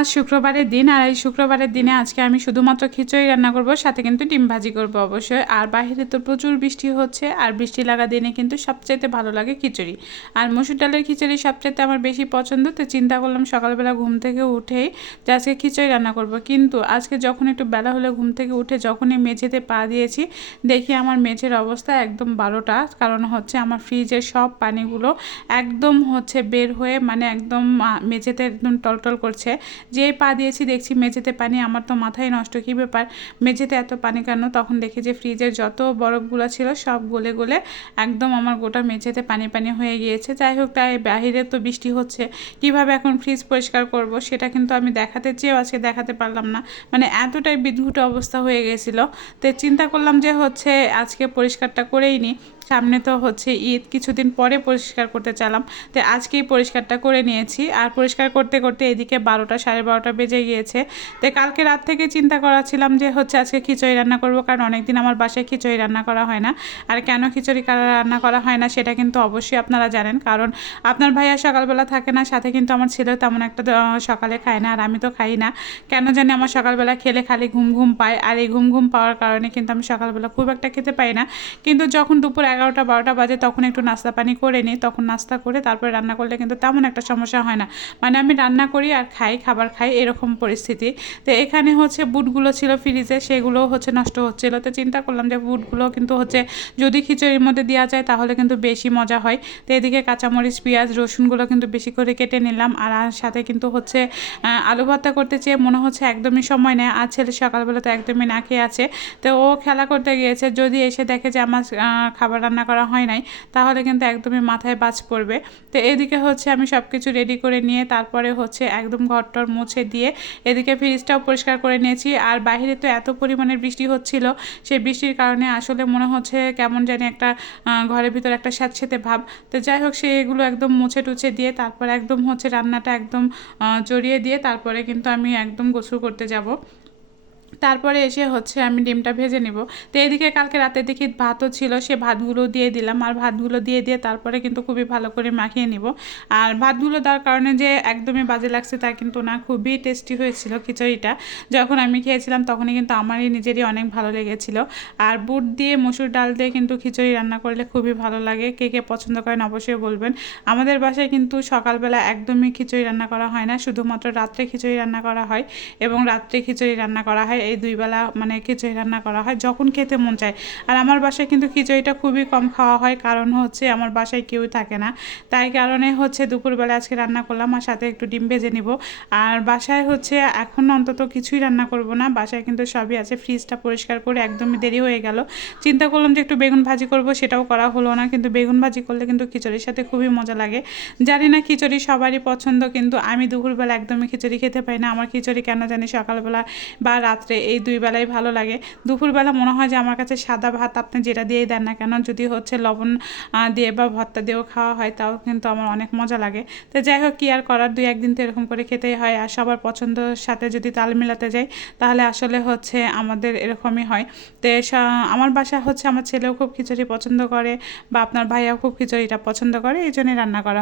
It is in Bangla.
আজ শুক্রবারের দিন আর এই শুক্রবারের দিনে আজকে আমি শুধুমাত্র খিচুড়ি রান্না করব, সাথে কিন্তু ডিম ভাজি করব অবশ্যই। আর বাইরে তো প্রচুর বৃষ্টি হচ্ছে, আর বৃষ্টি লাগা দিনে কিন্তু সবচাইতে ভালো লাগে খিচুড়ি। আর মসুর ডালের খিচুড়ি সবচাইতে আমার বেশি পছন্দ, তো চিন্তা করলাম সকালবেলা ঘুম থেকে উঠেই যে আজকে খিচুড়ি রান্না করব। কিন্তু আজকে যখন একটু বেলা হলে ঘুম থেকে উঠে যখনই মেঝেতে পা দিয়েছি, দেখি আমার মেঝের অবস্থা একদম বারোটা, কারণ হচ্ছে আমার ফ্রিজের সব পানিগুলো একদম হচ্ছে বের হয়ে মানে একদম মেঝেতে একদম টলটল করছে। যেই পা দিয়েছি দেখছি মেঝেতে পানি, আমার তো মাথায় নষ্ট, কী ব্যাপার? মেঝেতে এত পানি কেন? তখন দেখি যে ফ্রিজের যত বরফগুলো ছিল সব গলে গলে একদম আমার গোটা মেঝেতে পানি পানি হয়ে গিয়েছে। যাই হোক, তাই বাহিরে তো বৃষ্টি হচ্ছে, কীভাবে এখন ফ্রিজ পরিষ্কার করব সেটা কিন্তু আমি দেখাতে চেয়েও আজকে দেখাতে পারলাম না। মানে এতটাই বিদ্যুৎ অবস্থা হয়ে গেছিল। তো চিন্তা করলাম যে হচ্ছে আজকে পরিষ্কারটা করেই নিই সামনে তো হচ্ছে ঈদ, কিছুদিন পরে পরিষ্কার করতে চালাম। তো আজকেই পরিষ্কারটা করে নিয়েছি। আর পরিষ্কার করতে করতে এদিকে বারোটা, সাড়ে বারোটা বেজে গিয়েছে। তো কালকে রাত থেকে চিন্তা করাছিলাম যে হচ্ছে আজকে খিচুড়ি রান্না করব, কারণ অনেকদিন আমার বাসায় খিচুড়ি রান্না করা হয় না। আর কেন খিচুড়ি কারা রান্না করা হয় না, সেটা কিন্তু অবশ্যই আপনারা জানেন। কারণ আপনার ভাইয়া সকালবেলা থাকে না, সাথে কিন্তু আমার ছেলেও তেমন একটা সকালে খায় না, আর আমি তো খাই না। কেন জানি আমার সকালবেলা খেলে খালি ঘুম ঘুম পায়। আর এই ঘুম ঘুম পাওয়ার কারণে কিন্তু আমি সকালবেলা খুব একটা খেতে পাই না। কিন্তু যখন দুপুর এগারোটা, বারোটা বাজে তখন একটু নাস্তা পানি করে নিই। তখন নাস্তা করে তারপরে রান্না করলে কিন্তু তেমন একটা সমস্যা হয় না। মানে আমি রান্না করি আর খাই, খাবার খাই এরকম পরিস্থিতি। তো এখানে হচ্ছে বুটগুলো ছিল ফ্রিজে সেগুলো হচ্ছে নষ্ট হচ্ছিল। তো চিন্তা করলাম যে বুটগুলো কিন্তু হচ্ছে যদি খিচুড়ির মধ্যে দেওয়া যায় তাহলে কিন্তু বেশি মজা হয়। তো এদিকে কাঁচামরিচ, পেঁয়াজ, রসুনগুলো কিন্তু বেশি করে কেটে নিলাম। আর আর সাথে কিন্তু হচ্ছে আলু ভর্তা করতে চেয়ে মনে হচ্ছে একদমই সময় নেয় আর ছেলে সকালবেলা তো একদমই না খেয়ে আছে। তো ও খেলা করতে গিয়েছে। যদি এসে দেখে যে আমার খাবার রান্না করা হয় নাই, তাহলে কিন্তু একদমই মাথায় বাজ পড়বে। তো এদিকে হচ্ছে আমি সব কিছু রেডি করে নিয়ে তারপরে হচ্ছে একদম ঘরটর মুছে দিয়ে এদিকে ফ্রিজটাও পরিষ্কার করে নিয়েছি। আর বাইরে তো এত পরিমাণের বৃষ্টি হচ্ছিল, সেই বৃষ্টির কারণে আসলে মনে হচ্ছে কেমন জানি একটা ঘরের ভিতর একটা স্যাঁতস্যাঁতে ভাব। তো যাই হোক, সেগুলো একদম মুছে টুছে দিয়ে তারপরে একদম হচ্ছে রান্নাটা একদম জড়িয়ে দিয়ে তারপরে কিন্তু আমি একদম গোসল করতে যাব। তারপরে এসে হচ্ছে আমি ডিমটা ভেজে নিব। তো এদিকে কালকে রাতে দেখি ভাতও ছিল, সে ভাতগুলো দিয়ে দিলাম। আর ভাতগুলো দিয়ে দিয়ে তারপরে কিন্তু খুবই ভালো করে মাখিয়ে নিব। আর ভাতগুলো দেওয়ার কারণে যে একদমই বাজে লাগছে তা কিন্তু না, খুবই টেস্টি হয়েছিল খিচুড়িটা। যখন আমি খেয়েছিলাম তখনই কিন্তু আমারই নিজেরই অনেক ভালো লেগেছিল। আর বুট দিয়ে মসুর ডাল দিয়ে কিন্তু খিচুড়ি রান্না করলে খুবই ভালো লাগে। কে কে পছন্দ করেন অবশ্যই বলবেন। আমাদের বাসায় কিন্তু সকালবেলা একদমই খিচুড়ি রান্না করা হয় না। শুধুমাত্র রাত্রে খিচুড়ি রান্না করা হয় এবং রাত্রে খিচুড়ি রান্না করা হয়। এই দুই বেলা মানে খিচুড়ি রান্না করা হয়, যখন খেতে মন চায়। আর আমার বাসায় কিন্তু খিচুড়িটা খুবই কম খাওয়া হয়, কারণ হচ্ছে আমার বাসায় কেউ থাকে না। তাই কারণে হচ্ছে দুপুরবেলা আজকে রান্না করলাম আর সাথে একটু ডিম ভেজে নিব। আর বাসায় হচ্ছে এখন অন্তত কিছুই রান্না করব না, বাসায় কিন্তু সবই আছে ফ্রিজটা পরিষ্কার করে একদমই দেরি হয়ে গেল। চিন্তা করলাম যে একটু বেগুন ভাজি করব, সেটাও করা হলো না, কিন্তু বেগুন ভাজি করলে কিন্তু খিচুড়ির সাথে খুবই মজা লাগে। জানি না খিচুড়ি সবারই পছন্দ, কিন্তু আমি দুপুরবেলা একদমই খিচুড়ি খেতে পাই না। আমার খিচুড়ি কেন জানি সকালবেলা বা রাত্রে এই দুই বেলাই ভালো লাগে। দুপুরবেলা মনে হয় যে আমার কাছে সাদা ভাত আপনি যেটা দিয়েই দেন না কেন, যদি হচ্ছে লবণ দিয়ে বা ভর্তা দিয়েও খাওয়া হয় তাও কিন্তু আমার অনেক মজা লাগে। তো যাই হোক, কি আর করার? দুই একদিন তো এরকম করে খেতেই হয় আর সবার পছন্দের সাথে যদি তাল মিলাতে যাই, তাহলে আসলে হচ্ছে আমাদের এরকমই হয়। তো আমার বাসা হচ্ছে আমার ছেলেও খুব খিচুড়ি পছন্দ করে বা আপনার ভাইয়াও খুব খিচুড়িটা পছন্দ করে, এই জন্যই রান্না করা